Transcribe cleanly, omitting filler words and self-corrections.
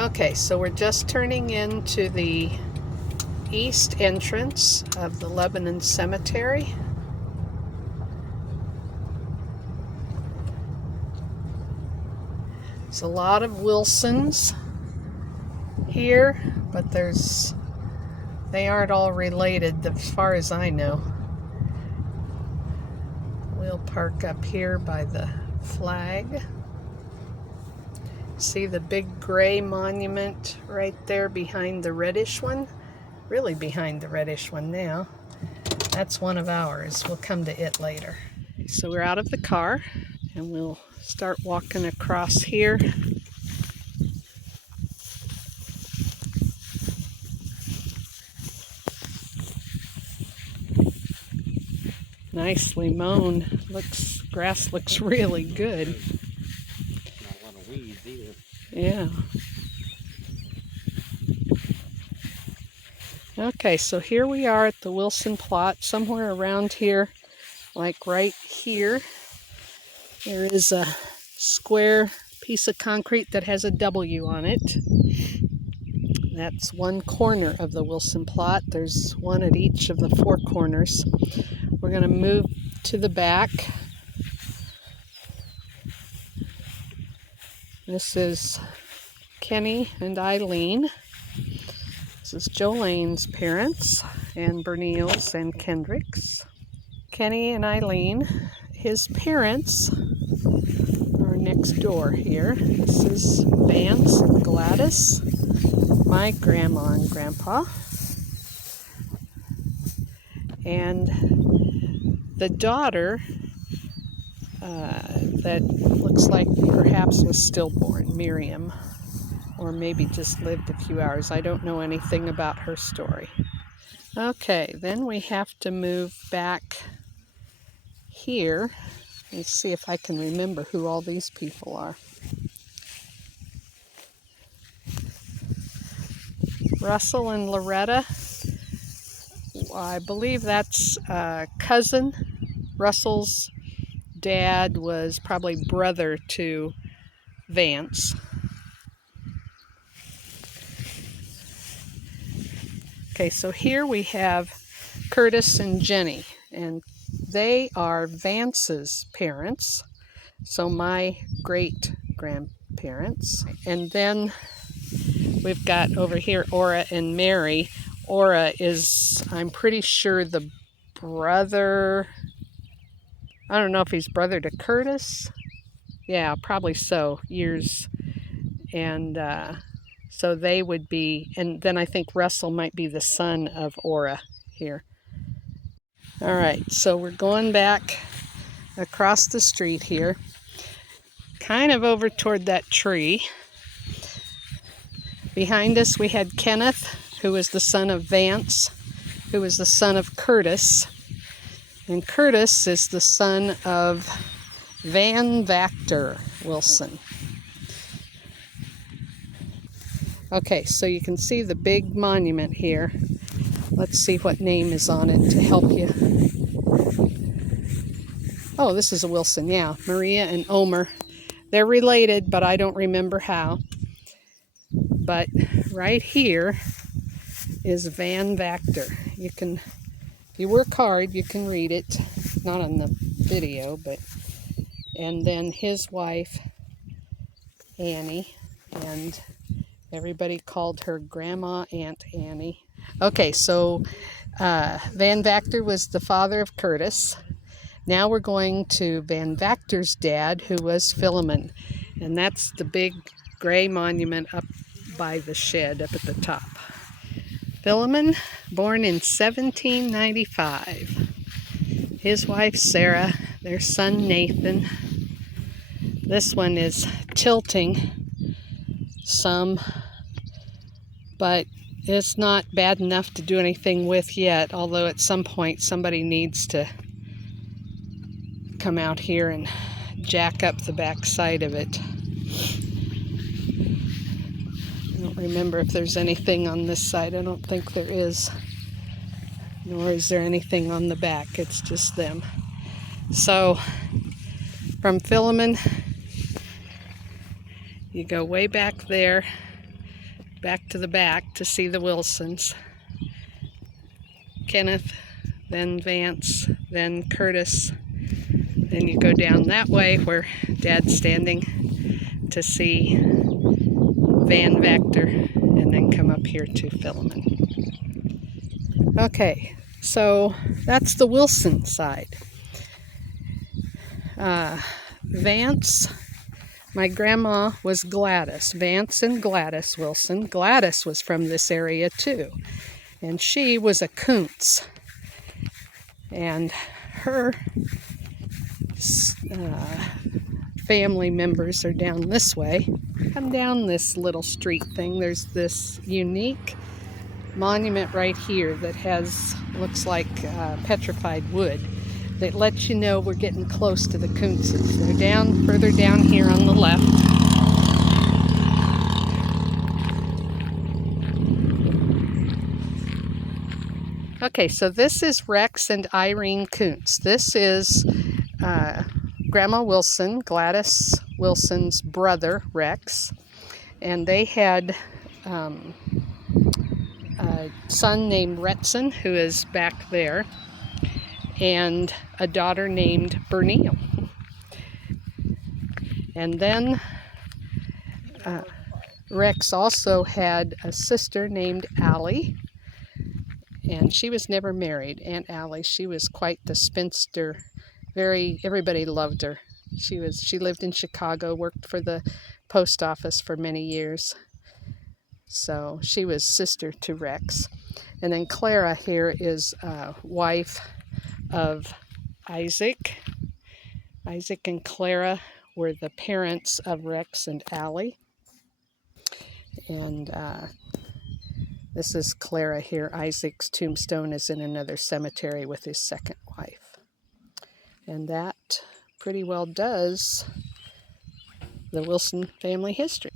Okay, so we're just turning into the east entrance of the Lebanon Cemetery. There's a lot of Wilsons here, but they aren't all related as far as I know. We'll park up here by the flag. See the big gray monument right there behind the reddish one? Really behind the reddish one now. That's one of ours. We'll come to it later. So we're out of the car and we'll start walking across here. Nicely mown. Grass looks really good. Not a lot of weeds either. Yeah. Okay, so here we are at the Wilson plot, somewhere around here, like right here. There is a square piece of concrete that has a W on it. That's one corner of the Wilson plot. There's one at each of the four corners. We're going to move to the back. This is Kenny and Eileen. This is Jolene's parents, and Berniel's and Kendrick's. Kenny and Eileen, his parents, are next door here. This is Vance and Gladys, my grandma and grandpa. And the daughter that looks like perhaps was stillborn, Miriam, or maybe just lived a few hours. I don't know anything about her story. Okay, then we have to move back here. Let's see if I can remember who all these people are. Russell and Loretta. I believe that's cousin. Russell's dad was probably brother to Vance. Okay, so here we have Curtis and Jennie, and they are Vance's parents, so my great-grandparents. And then we've got over here Ora and Mary. Ora is, I'm pretty sure, the brother, I don't know if he's brother to Curtis. Yeah, probably so, years. And so they would be, and then I think Russell might be the son of Ora here. All right, so we're going back across the street here, kind of over toward that tree. Behind us we had Kenneth, who was the son of Vance, who was the son of Curtis. And Curtis is the son of Vactor Wilson. Okay, so you can see the big monument here. Let's see what name is on it to help you. Oh, this is a Wilson, yeah. Maria and Omer. They're related, but I don't remember how. But right here is Van Vactor. You can, if you work hard, you can read it. Not on the video, but, and then his wife, Annie, and everybody called her Grandma Aunt Annie. Okay, so Van Vactor was the father of Curtis. Now we're going to Van Vactor's dad, who was Philemon. And that's the big gray monument up by the shed up at the top. Philemon, born in 1795. His wife Sarah, their son Nathan. This one is tilting some, but it's not bad enough to do anything with yet, although at some point somebody needs to come out here and jack up the back side of it. I don't remember if there's anything on this side. I don't think there is, nor is there anything on the back. It's just them. So from Philemon, you go way back there, back to the back to see the Wilsons. Kenneth, then Vance, then Curtis. Then you go down that way where Dad's standing to see Van Vactor, and then come up here to Philemon. Okay, so that's the Wilson side. Vance, my grandma was Gladys, Vance and Gladys Wilson. Gladys was from this area too, and she was a Koonts. And her family members are down this way. Come down this little street thing. There's this unique monument right here that has, looks like petrified wood, that lets you know we're getting close to the Koontses. They're down, further down here on the left. Okay, so this is Rex and Irene Koonts. This is Grandma Wilson, Gladys Wilson's brother, Rex, and they had a son named Retson, who is back there, and a daughter named Bernille. And then Rex also had a sister named Allie, and she was never married. Aunt Allie, she was quite the spinster. Everybody loved her. She lived in Chicago, worked for the post office for many years. So she was sister to Rex. And then Clara here is wife of Isaac. Isaac and Clara were the parents of Rex and Allie. And this is Clara here. Isaac's tombstone is in another cemetery with his second wife. And that pretty well does the Wilson family history.